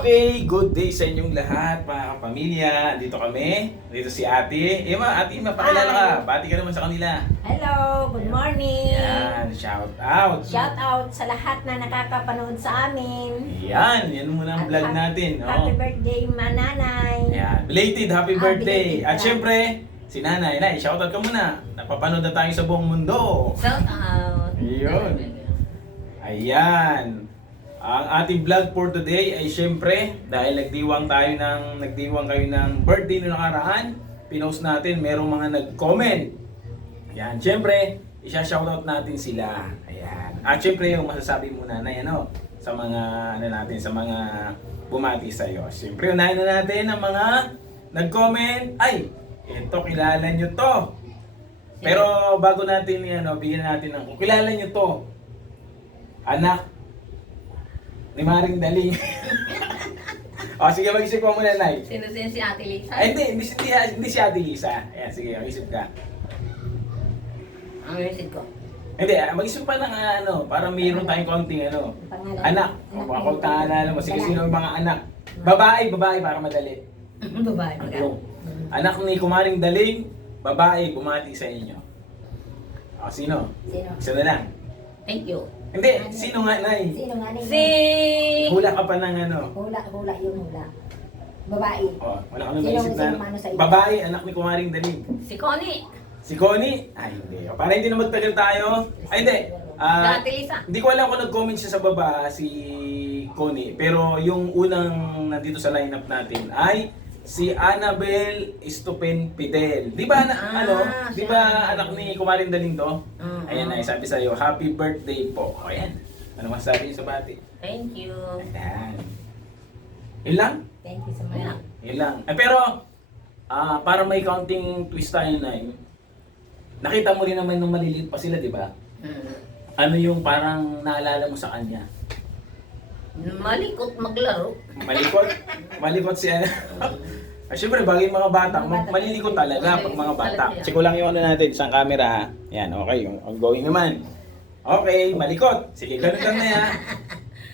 Okay, good day sa inyong lahat, mga kapamilya. Dito kami. Dito si Ate. Ate Ima, pakilala ka. Bati ka naman sa kanila. Hello, good morning. Yan, shout out. Shout out sa lahat na nakakapanood sa amin. Yan muna ang vlog natin. Happy birthday, mananay. Yan, belated happy birthday. belated At pala. syempre, si Nanay. Nay, shout out ka muna. Napapanood na tayo sa buong mundo. Shout out! Ayun. Ayan. Ang ating vlog for today ay syempre dahil nagdiwang kayo ng birthday nung nakaraan, pinost natin, merong mga nag-comment. Ayan, syempre, isa-shoutout natin sila. Ayan. At syempre, yung masasabi muna na sa mga sa mga bumati sa iyo. Syempre, unahin na natin ang mga nag-comment. Ay, ito kilala nyo to. Pero bago natin bigyan natin ng kung kilala nyo to. Anak ni Maring Daling. O sige, mag-isip ko muna, Nay. Sino si Ate Lisa? Ay, hindi si Ate Lisa. Ayan, sige, mag-isip ka. Ang music ko. Hindi, mag-isip pa ng para mayroon tayong konting Pangalan. anak. O baka kung taalala mo, sige, sino ang mga anak? Babae, para madali. Babae pa ka. Yung anak ni Kumaring Daling, babae, bumati sa inyo. O, sino? Sino? Isa na lang. Thank you. Hindi, sino nga, Nay? Sino nga nito? Si... Hula ka pa ng Hula yung hula. Babae. O, wala ka nang Sino- naisip sino na. mano sa iyo? Babae, anak ni Kumaring Daling. Si Connie. Si Connie? Ay, hindi. O, para hindi na magtagal tayo. Ay, hindi. Si Ate Lisa. Hindi ko alam kung nag-comment siya sa baba, si Connie. Pero yung unang nandito sa lineup natin ay si Annabel Estupen Fidel. Di ba, di ba anak ni Kumaring Daling to? Ayan na, sabi sa'yo, happy birthday po. O, ayan. Ano masasabi sa bati? Thank you. Ayan. Yun lang? Thank you so much. Yun lang. Pero, para may counting twist tayo na yun, nakita mo rin naman nung maliliit pa sila, di ba? Ano yung parang naalala mo sa kanya? Malikot maglaro. Malikot si ano. Siyempre, bagay yung mga bata, malilikot talaga pag mga bata. Check ko lang yung natin, isang camera ha. Yan, okay, yung ongoing naman. Okay, malikot. Sige, ganun lang na ya.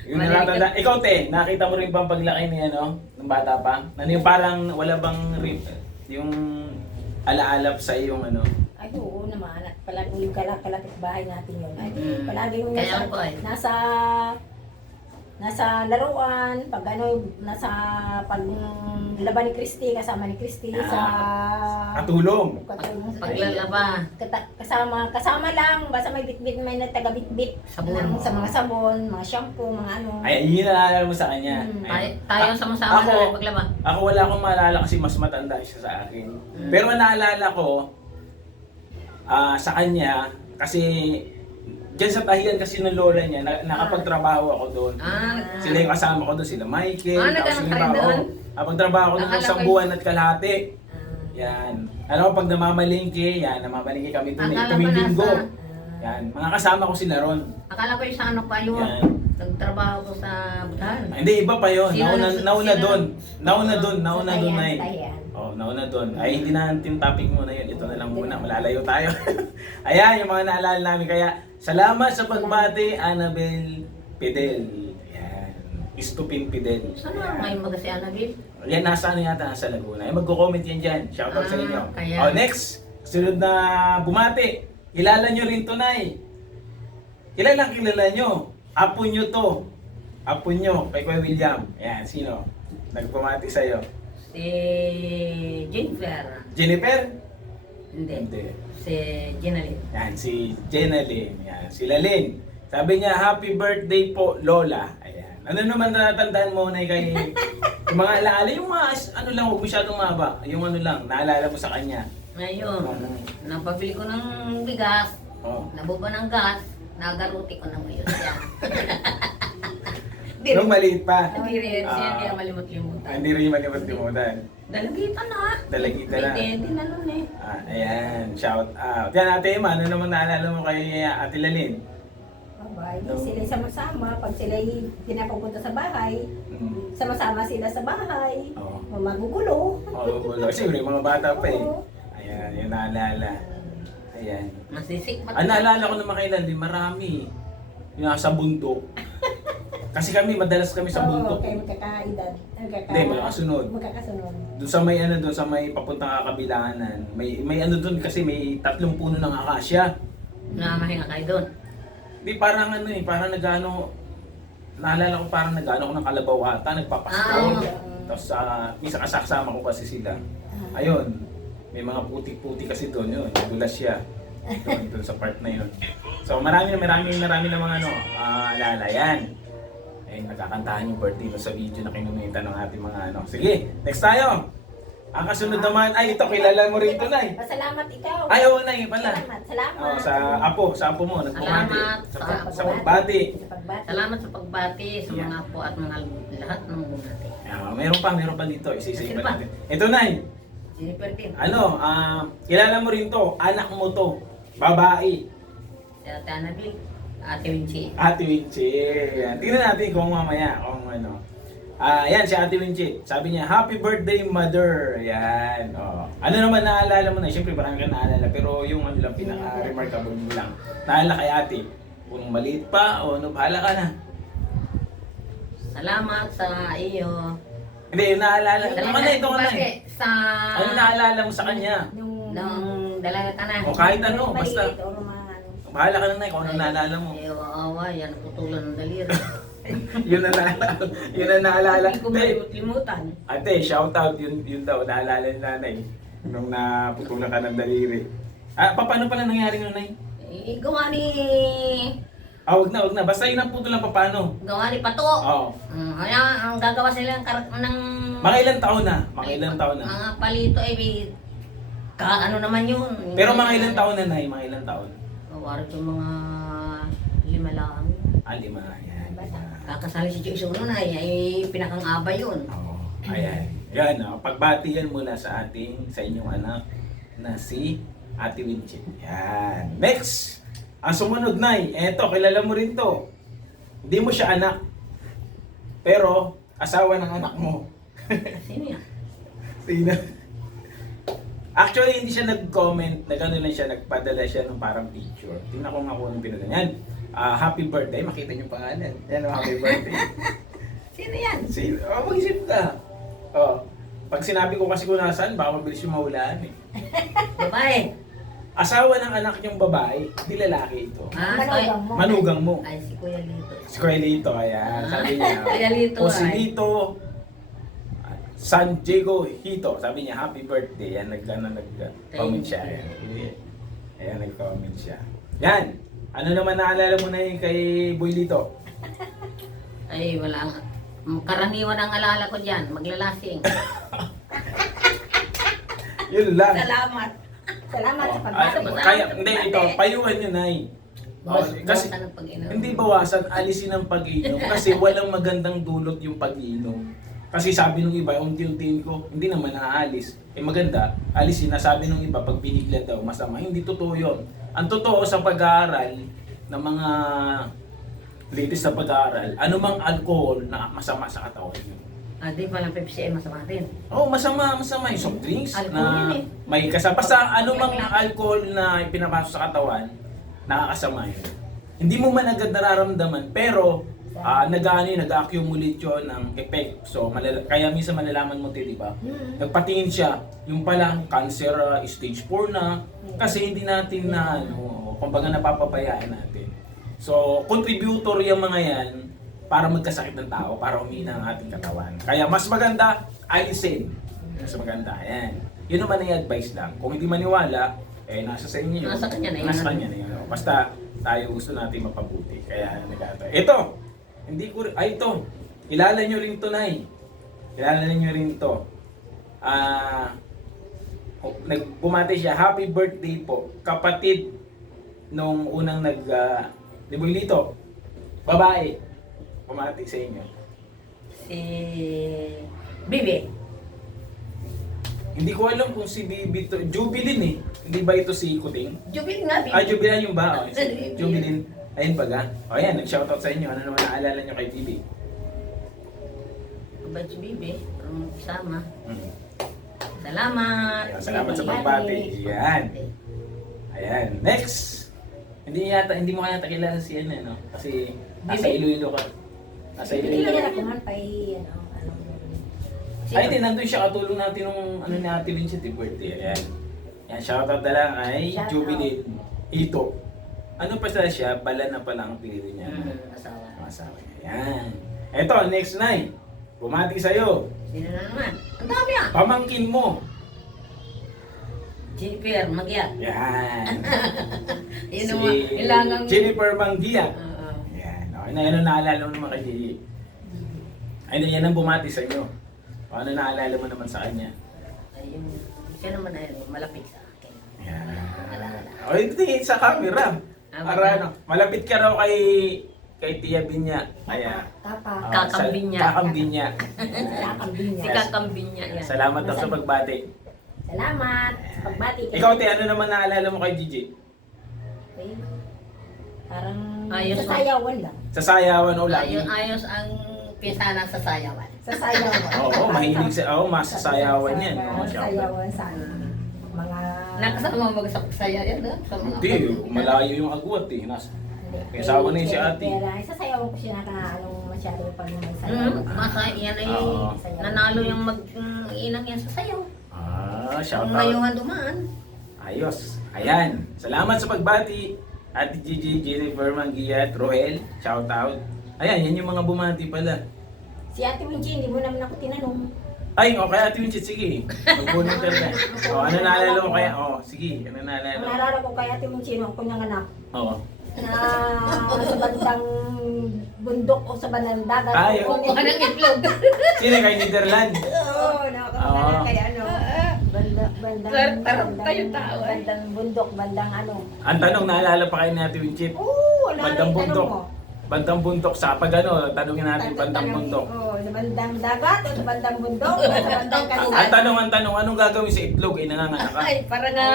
Yung natatanda. Ikaw, te, nakita mo rin ba ang paglaki ni ng bata pa? Ano yung parang wala bang yung alaalap sa yung Ay, oo naman. At palagi yung kalapit bahay natin yun. Ay, palagi yung Kaya po eh. nasa laruan, pag paglaban ni Christy, kasama ni Christy sa katulong. Paglalaba. kasama lang, basta may bitbit, may nagtaga-bitbit Sabon. sa mga sabon, mga shampoo, mga ano. Ay, yun yung naalala mo sa kanya. Ayun. Tayo ang sama-sama Ako- na paglaba. Ako wala akong maalala kasi mas matanda siya sa akin. Pero ang naalala ko sa kanya kasi diyan sa tahiyan kasi ng lola niya nakapagtrabaho ako doon. Sila yung kasama ko doon, sila Michael, tapos yung nagkakaroon iba. doon? Napagtrabaho ko doon Akala isang ko buwan at kalahati. Ah, Yan. Alam mo, pag namamalingke kami doon Akala ko tuwing linggo. nasa- Yan, mga kasama ko sila ron. Akala ko yung sa ano pa yung Yan. nagtrabaho ko sa Butahan. Hindi, iba pa yun. Sino Nauna sino- doon. Nauna sa doon na tahiyan, tahiyan. Oh, nauna doon. Ay, hindi na natin topic muna yun. Ito na lang muna. Malalayo tayo. Ayan, yung mga naalala namin. Kaya, salamat sa pagbati, Annabel Fidel. Ayan. Istupin Fidel. Saan na ngayon mag si Annabelle? Yan, nasa nasa Laguna. Ay, magko-comment yan dyan. Shoutout sa inyo. Kaya. Oh, next. Sunod na bumati. Kilala nyo rin to, Nay. Kilala nyo. Apo nyo to. Apo nyo, kay Kuya William. Ayan, sino? Nagpumati sa'yo. Si Jennifer. Jennifer? Hindi. Hindi. Si Jenalyn. Yan, si Jenalyn. Yan, si Lalyn. Sabi niya, happy birthday po, Lola. Ayan. Ano naman natatandaan mo na kay yung mga alaala, yung mga ano lang, huwag masyadong mahaba. Yung ano lang, naalala mo sa kanya. Ngayon, napabili ko ng bigas, Oh. nabuba ng gas, nagaruti ko ng ngayon siya. Nung maliit pa. Hindi rin siya, Ah. hindi na malimot-limutan. Hindi rin malimot-limutan. Dalagitan na. Dalagita na. Hindi na nun eh. Ayan, shout out. Yan, Ate Emma, ano naman naalala mo kay Ate Lalyn? Abay, sila sama-sama. Pag sila pinapupunta sa bahay, sama-sama sila sa bahay. Oo. Magugulo. Oh, siyempre, mga bata pa eh. Oo. Ayan, yung naalala. Ayan. Masisik. Ang naalala ko naman kay Lalyn, marami. Yung nasa bundok. Kasi kami, madalas kami sa Oo, bundok. kayo magkakaedad. Hindi, magkakasunod. Magkakasunod. Doon sa may papuntang kakabilanan, may ano doon kasi may 3 puno ng akasya. Namahinga kayo doon. Di parang ano eh, parang nagano, naalala ko parang nagano ko ng kalabaw ata, nagpapasko. Tapos minsan kasama ko kasi sila. Ayun, may mga puti-puti kasi doon yun, nagulas siya. Doon sa part na yun. So marami na mga ano, alala yan. Eh, nagkakantahan yung birthday mo sa video na kinumita ng ating mga ano. Sige, next tayo. Ang kasunod naman, ay ito, kilala mo rin ito, Nay. Salamat ikaw. Ay, oo, Nay, pala. Salamat. Oh, sa apo mo, nagpumati. Salamat Sa pagbati. Sa pagbati. Salamat sa pagbati sa Yeah. mga apo at mga lahat ng bumati. Meron pa dito, isisave Sino pa pa? natin. Ito, Nay. Jennifer din. Ano, kilala mo rin to, anak mo to, babae. Si Ate Annabelle. Ate Winchi. Ate Winchi. Yan. Tingnan natin kung mamaya, kung ano. Yan si Ate Winchi. Sabi niya, Happy birthday, mother. Yan. Oh. Ano naman naalala mo na? Siyempre marami kang naalala. Pero yung ano lang, pinaka-remarkable mo lang. Naalala kay ate. Kung maliit pa o ano, bahala ka na. Salamat sa iyo. Hindi, yung naalala. Ito ka na, ito ka na. Bakit? Sa... Ano naalala mo sa kanya? Nung dalaga ka na. O kahit ano, basta. Maliit o mga ano. Bahala ka na, Nay, kung ano naalala mo. Eh, awa, yan, putulan ng daliri. Yun na naalala. Yun na naalala. Hindi ko Ate, malimutan. ate, shout out. Yun daw, naalala ni nanay. Nung naputulan ka ng daliri. Paano pala nangyari nun, Nay? Eh, gawa ni... Wag na. Basta yun ang putulan pa paano. Gawa ni Pato. Oo. Kaya ang gagawa sila ng... Mga ilang taon na? Mga ilang taon na? Mga palito ay ano naman yun. Pero mga ilang taon na, Nay? Mga ilang taon? Kawarit yung mga 5 lang. 5. Yan. Kakasali si Joyce Uno na ay pinakang-aba yun. Oo. Ayan. Yan, pagbati yan mula sa inyong anak na si Ate Winchi. Yan. Next! Ang sumunod, Nay. Eto, kilala mo rin to. Hindi mo siya anak. Pero, asawa ng anak mo. Sino yan? Sino? Actually, hindi siya nag-comment. Nag-ano lang siya, nagpadala siya ng parang picture. Tingnan ko nga kung anong pinadala. Yan. Happy birthday. Makita niyo pangalan. Yan, happy birthday. Sino yan? Mag-isip ka. Pag sinabi ko kasi kung nasaan, baka mabilis yung mahulaan eh. Babae. Asawa ng anak niyong babae, di lalaki ito. Manugang mo. Manugang mo. Ay, si Kuya Lito. Si Kuya Lito, ayan. Sabi niya. Kuya Lito, O si ay. Lito, San Diego Hito. Sabi niya, happy birthday. Yan, nag-comment siya. Ayan, nag-comment siya. Yan. Ano naman naalala mo na yun kay Boy Lito? Ay, wala nga. Karaniwan ang alala ko dyan, maglalasing. Yun lang. Salamat. Salamat sa Ah, pagbati. kaya, hindi, ito, payuhan nyo, Nay. Kasi, Bawasan ang pag-inom. hindi bawasan, alisin ang pag-inom. Kasi walang magandang dulot yung pag-inom. Kasi sabi nung iba, unti-untiin ko, hindi naman naaalis. Maganda, alisin na. Sabi nung iba, pag binigla daw, masama. Hindi totoo yun. Ang totoo sa pag-aaral ng mga latest na pag-aaral, anumang alcohol na masama sa katawan nyo. Di pa lang Pepsi ay masama din. Oh, masama yung soft drinks Alcohol na yun eh. may kasama. Basta anumang alcohol na pinapasok sa katawan, nakakasama yun. Hindi mo man agad nararamdaman, pero nag-accumulate yun ng effect. So, kaya minsan malalaman mo, di ba? Nagpatingin siya, yung palang cancer stage 4 na, kasi hindi natin na, kumbaga napapabayaan natin. So, contributor yung mga yan para magkasakit ng tao, para umina ang ating katawan. Kaya mas maganda, alisin. Mas maganda, yan. Yun naman ang advice lang. Kung hindi maniwala, nasa sa inyo. Nasa kanya na yun. Nasa kanya na yun. Basta tayo gusto natin mapabuti. Kaya nag-ato. Ito! Ito! Kilala nyo rin to, Nay. Kilala nyo rin to. Bumati siya, happy birthday po. Kapatid nung unang Libulito. Babae. Bumati sa inyo. Si Bibi. Hindi ko alam kung si Bibi to. Jubilin eh. Hindi ba ito si Kuting? Jubil nga, Bibi. Jubilin yung ba? Oh, si Jubilin. Ayun baga. O yan, nag-shoutout sa inyo. Ano naman naalala nyo kay Bibi? Mabait si Bibi. Ang kasama. Hmm. Salamat. Ayun, salamat sa pagbati. Ayan. Ayan. Next! Hindi mo kaya kilala si ano, no? Kasi nasa Bibi? Iloilo ka. Nasa Hindi Iloilo. nila kuman pa ano. Ay, hindi, nandun siya. Katulong natin nung ano ni Ate Vincent, birthday. Ayan. Yan, shoutout na lang kay Shoutout. Jubilate Ito. Ano pa siya? Bala na pala ang pinili niya. Asawa. Ang asawa niya. Yan. Eto, next night. Bumati sa'yo. Sino na naman? Ang dami ah. Pamangkin mo. Jennifer, Magyat. Yan. Yun naman, ilangang... Jennifer Manggia. Oo. Yan. Okay na, yan ang naalala mo naman kay Gigi. Ay, yan ang bumati sa inyo. Paano naalala mo naman sa kanya? Ay, yung... Siya naman ay malapit sa akin. Yan. O, tingin sa camera. Para ano, malapit ka raw kay Tia Binya. Kaya, Tapa. Kakambin niya. Kakambin niya. Kakambin Si niya. Kakambin niya yan. Salamat daw sa pagbati. Salamat. Pagbati kayo. Ikaw, Tia, ano naman naalala mo kay Gigi? Okay. Parang Ayos sa sayawan lang. Sa sayawan o lagi? Ayos ang pisana sa sayawan. Sa sayawan. Oo, mahilig sa, mas sa sayawan yan. Oo, Sa siya. sayawan sa mga... Nakasama magsaya yan ha? Sa mga Hindi, malayo yung agwat eh. May asawa na yun si ate. Pero sa sayawan ko siya masyado pag magsayawan. Yan ay Oo. nanalo yung inang yan sa sayaw. Shout Kung out. ngayong dumaan. Ayos. Ayan. Salamat sa pagbati. Ate Gigi, Jennifer Manggia, Roel, shout out. Ayan, yan yung mga bumati pala. Si Ate Winchi, hindi mo naman ako tinanong. Ay, okay, Ate Winchit, sige. Magbunin ka na. Ano naalala mo kaya? Sige, ano naalala Ang mo? naalala ko kay Ate Winchi, nung kunyang anak, Oo. na sa bandang bundok o sa bandang dagat. Ay, Kukuha ng itlog. Sino kay Netherlands? Oo, nakakakuha kay ano. Tarap tayo tao, eh. Bandang bundok, bandang ano. Ang tanong, naalala pa kayo ni Ate Winchit? Oo, wala Bandang na yung bundok. tanong mo. Bandang bundok sa pag ano, tanungin natin bandang bundok. Oo, sa bandang dagat o sa bandang bundok o sa bandang Ang kanluran. tanong, anong gagawin sa itlog? Nanganganak ka? Ay, para nga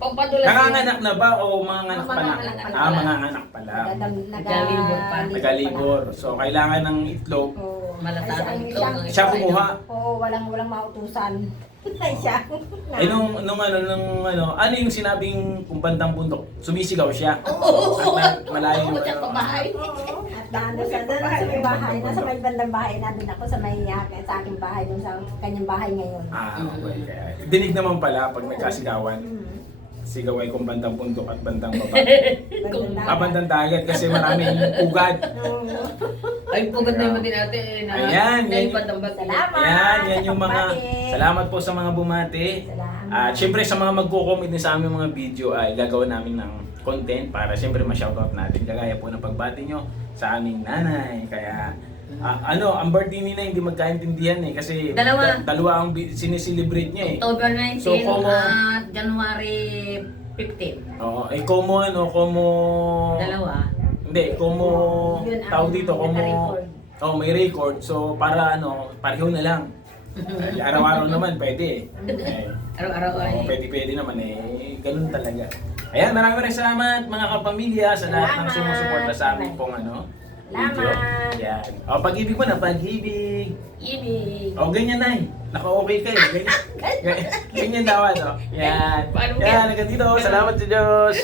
pampadulas. Nanganganak na ba o manganganak pa lang? Manganganak pa lang. Manganganak pa lang. Nagalibor pa. Nagalibor. So, kailangan ng itlog. Oo. Malasahan Ay, itlog ng Siya kumuha. Oo, walang mautusan. Ay, siya. Nung ano yung sinabing kung bandang bundok? Sumisigaw siya. At malayo yung Sa bahay. Oo. At nandun sa may bahay, nasa may bandang bahay, nandun ako sa may sa aking bahay, dun sa kanyang bahay ngayon. Okay. Kaya, dinig naman pala pag nagkasigawan. Sigaw ay kung bandang bundok at bandang baba. Bandang dagat. Bandang dagat kasi maraming ugad. Oo. Ay, pugad na naman din natin. Ayan, yan. Salamat. Yan yung mga, Pagbati. salamat po sa mga bumati. Salamat. At syempre sa mga magko-comment din sa aming mga video ay gagawin namin ng content para syempre ma-shoutout natin. Kagaya po ng pagbati nyo sa aming nanay. Kaya ang birthday nila hindi magkaintindihan eh kasi dalawa ang sineselebrate niya eh. October 19 So, at January 15. Oo, como Dalawa. hindi, como Yun ang tawag dito, como naka-record. may record. So para pareho na lang. Araw-araw naman pwede eh. Araw-araw ay. Pwede naman eh. Ganun talaga. Ayan, maraming salamat mga kapamilya sa lahat ng Salamat. sumusuporta sa amin pong video. Salamat. Yan. O, pag-ibig mo na, pag-ibig. Ibig. O, ganyan na eh. Naka-okay ka eh. Ganyan daw ano. Yan. Paano Yan, hanggang dito. Salamat sa Diyos.